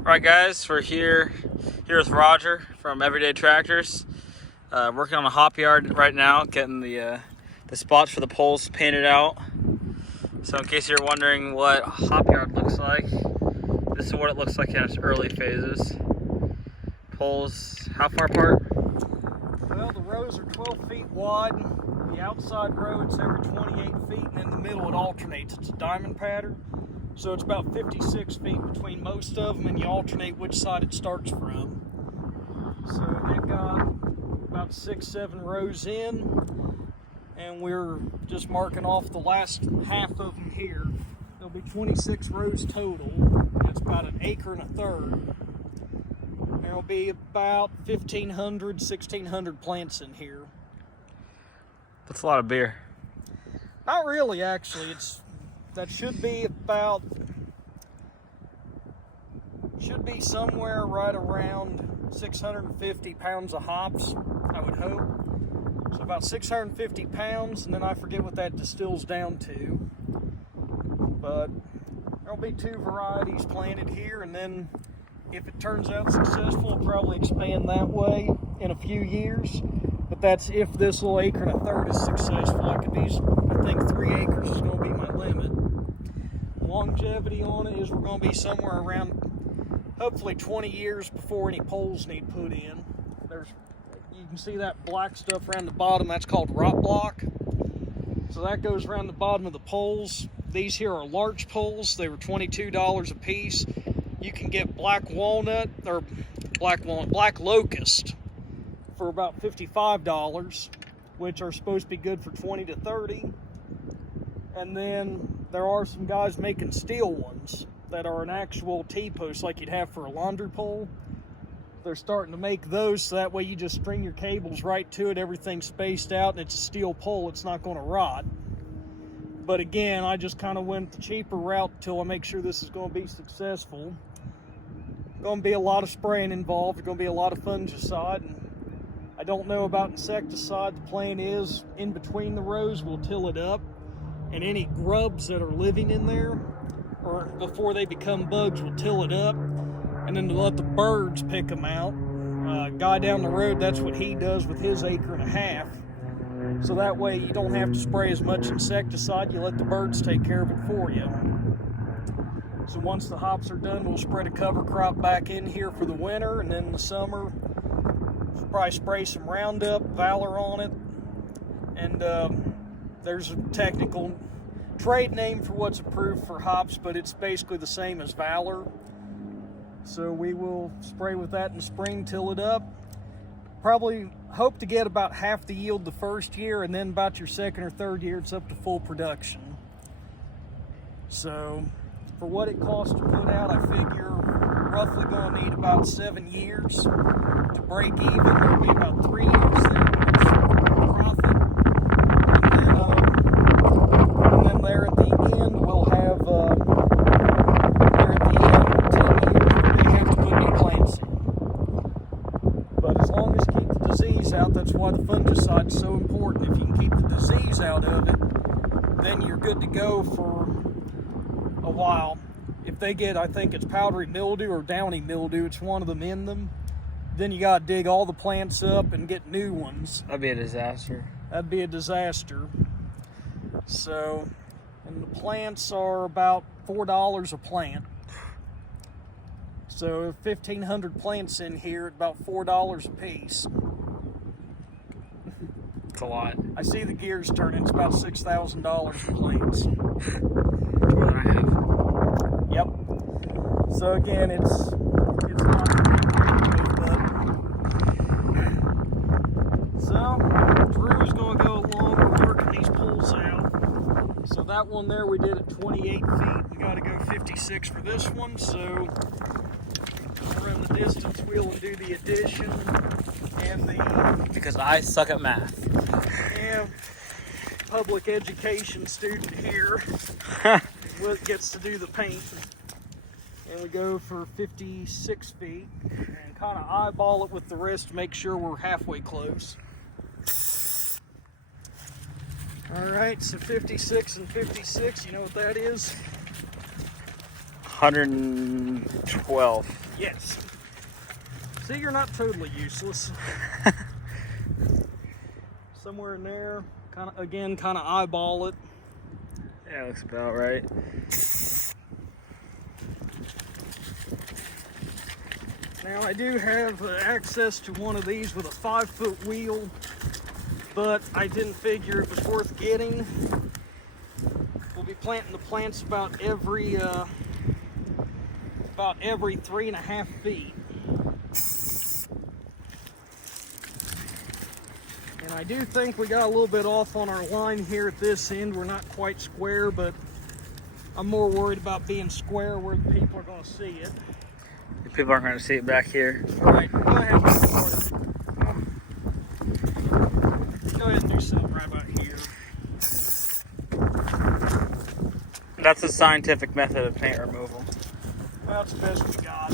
Alright guys, we're here with Roger from Everyday Tractors. Working on a hop yard right now, getting the spots for the poles painted out. So in case you're wondering what a hop yard looks like, this is what it looks like in its early phases. Poles, how far apart? Well, the rows are 12 feet wide. The outside row, it's every 28 feet, and in the middle it alternates. It's a diamond pattern. So it's about 56 feet between most of them, and you alternate which side it starts from. So they've got about 6-7 rows in, and we're just marking off the last half of them here. There'll be 26 rows total. That's about 1.25 acres. There'll be about 1,500, 1,600 plants in here. That's a lot of beer. Not really, actually. That should be somewhere right around 650 pounds of hops, I would hope. So about 650 pounds, and then I forget what that distills down to. But there'll be 2 varieties planted here, and then if it turns out successful, we'll probably expand that way in a few years. But that's if this little 1.25 acres is successful. I think 3 acres is going to be my limit. Longevity on it is we're going to be somewhere around hopefully 20 years before any poles need put in. You can see that black stuff around the bottom, that's called rot block. So that goes around the bottom of the poles. These here are larch poles. They were $22 a piece. You can get black locust for about $55, which are supposed to be good for 20 to 30. And then there are some guys making steel ones that are an actual T-post like you'd have for a laundry pole. They're starting to make those so that way you just string your cables right to it, everything's spaced out, and it's a steel pole, it's not going to rot. But again, I just kind of went the cheaper route until I make sure this is going to be successful. Going to be a lot of spraying involved, there's going to be a lot of fungicide, and I don't know about insecticide. The plan is in between the rows we'll till it up, and any grubs that are living in there, or before they become bugs, we'll till it up, and then to let the birds pick them out. Guy down the road, that's what he does with his 1.5 acres. So that way you don't have to spray as much insecticide, you let the birds take care of it for you. So once the hops are done, we'll spread a cover crop back in here for the winter, and then in the summer, we'll probably spray some Roundup, Valor on it, and there's a technical trade name for what's approved for hops, but it's basically the same as Valor. So we will spray with that in the spring, till it up. Probably hope to get about half the yield the first year, and then about your second or third year, it's up to full production. So for what it costs to put out, I figure we're roughly going to need about 7 years to break even. It'll be about 3 years then, profit. And then there at the end, we'll have, there at the end, 10 years, we have to put new plants in. But as long as you keep the disease out, that's why the fungicide is so important. If you can keep the disease out of it, then you're good to go for a while. If they get, I think it's powdery mildew or downy mildew, it's one of them in them, then you gotta dig all the plants up and get new ones. That'd be a disaster. That'd be a disaster. So, and the plants are about $4 a plant. So 1,500 plants in here at about $4 a piece. It's a lot. I see the gears turning, it's about $6,000 for plants. That's what I have. Yep. So again, it's not but so Drew's gonna go along with working these poles out. So that one there we did at 28 feet. We gotta go 56 for this one, so run the distance wheel and do the addition and the Because I suck at math. public education student here gets to do the paint. And we go for 56 feet and kind of eyeball it with the rest to make sure we're halfway close. All right, so 56 and 56, you know what that is? 112. Yes. See, you're not totally useless. Somewhere in there, kind of eyeball it. Yeah, looks about right. Now I do have access to one of these with a 5-foot wheel, but I didn't figure it was worth getting. We'll be planting the plants about every 3.5 feet. And I do think we got a little bit off on our line here at this end. We're not quite square, but I'm more worried about being square where the people are going to see it. The people aren't going to see it back here. All right, go ahead and get started. Go ahead and do something right about here. That's a scientific method of paint removal. Well, that's the best we got.